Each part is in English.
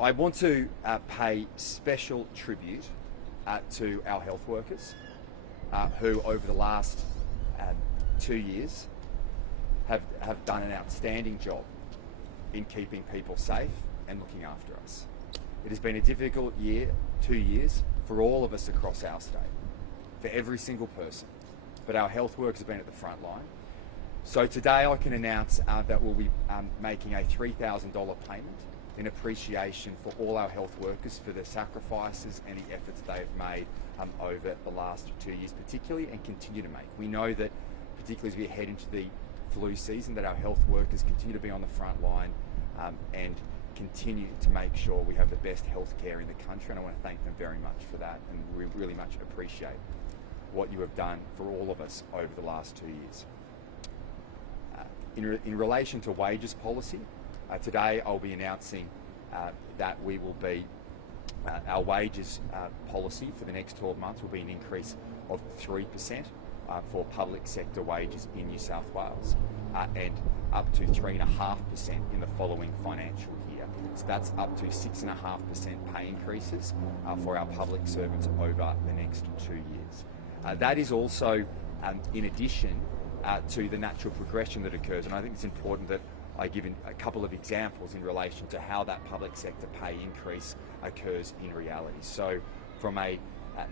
I want to pay special tribute to our health workers who over the last 2 years have done an outstanding job in keeping people safe and looking after us. It has been a difficult year, 2 years, for all of us across our state, for every single person, but our health workers have been at the front line. So today I can announce that we'll be making a $3,000 payment in appreciation for all our health workers for the sacrifices and the efforts they have made over the last 2 years particularly, and continue to make. We know that particularly as we head into the flu season, that our health workers continue to be on the front line and continue to make sure we have the best health care in the country, and I want to thank them very much for that, and we really much appreciate what you have done for all of us over the last 2 years. In relation to wages policy, today I'll be announcing that we will be, our wages policy for the next 12 months will be an increase of 3% for public sector wages in New South Wales and up to 3.5% in the following financial year. So that's up to 6.5% pay increases for our public servants over the next 2 years. That is also in addition to the natural progression that occurs, and I think it's important that I give a couple of examples in relation to how that public sector pay increase occurs in reality. So from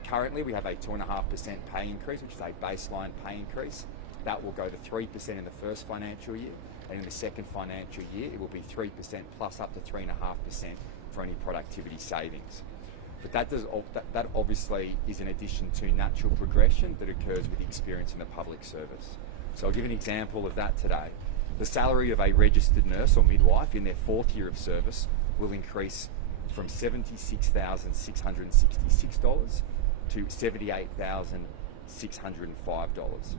currently we have a 2.5% pay increase, which is a baseline pay increase. That will go to 3% in the first financial year, and in the second financial year it will be 3% plus up to 3.5% for any productivity savings. But that obviously is in addition to natural progression that occurs with experience in the public service. So I'll give an example of that today. The salary of a registered nurse or midwife in their 4th year of service will increase from $76,666 to $78,605.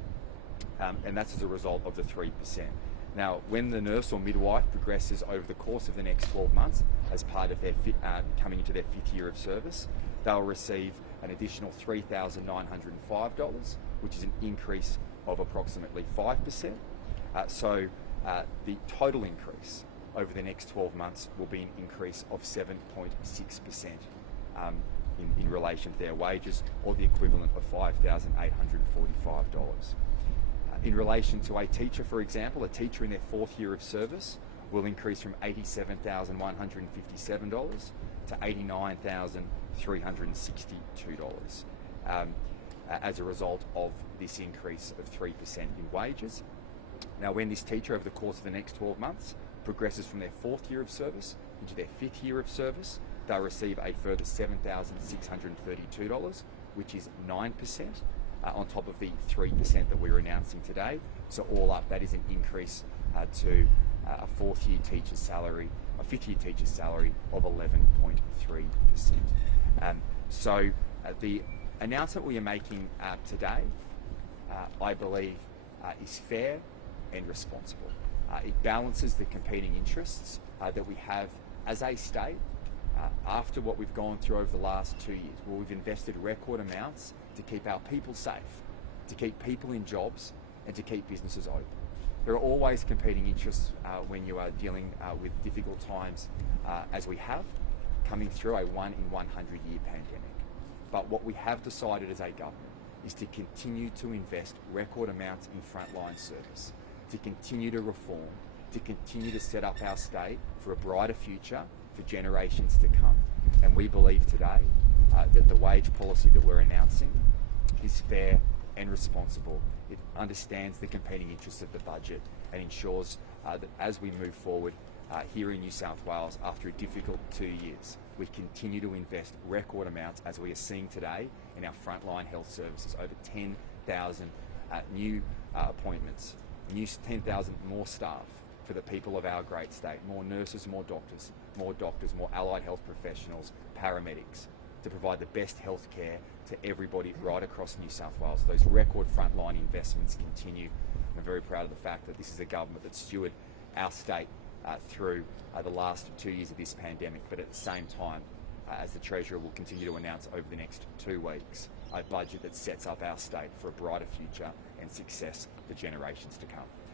And that's as a result of the 3%. Now, when the nurse or midwife progresses over the course of the next 12 months as part of their coming into their 5th year of service, they'll receive an additional $3,905, which is an increase of approximately 5%. So the total increase over the next 12 months will be an increase of 7.6% in relation to their wages, or the equivalent of $5,845. In relation to a teacher, for example, a teacher in their 4th year of service will increase from $87,157 to $89,362 as a result of this increase of 3% in wages. Now, when this teacher over the course of the next 12 months progresses from their 4th year of service into their 5th year of service, they'll receive a further $7,632, which is 9%. On top of the 3% that we're announcing today. So all up, that is an increase to a 4th year teacher's salary, a 5th year teacher's salary of 11.3%. So the announcement we are making today, I believe, is fair and responsible. It balances the competing interests that we have as a state after what we've gone through over the last 2 years, where we've invested record amounts to keep our people safe, to keep people in jobs, and to keep businesses open. There are always competing interests when you are dealing with difficult times, as we have, coming through a 1 in 100 year pandemic. But what we have decided as a government is to continue to invest record amounts in frontline service, to continue to reform, to continue to set up our state for a brighter future for generations to come. And we believe today that the wage policy that we're announcing is fair and responsible. It understands the competing interests of the budget and ensures that as we move forward here in New South Wales after a difficult 2 years, we continue to invest record amounts, as we are seeing today, in our frontline health services. Over 10,000 new appointments, 10,000 more staff for the people of our great state, more nurses, more doctors, more allied health professionals, paramedics, to provide the best health care to everybody right across New South Wales. Those record frontline investments continue. I'm very proud of the fact that this is a government that stewarded our state through the last 2 years of this pandemic, but at the same time, as the Treasurer will continue to announce over the next 2 weeks, a budget that sets up our state for a brighter future and success for generations to come.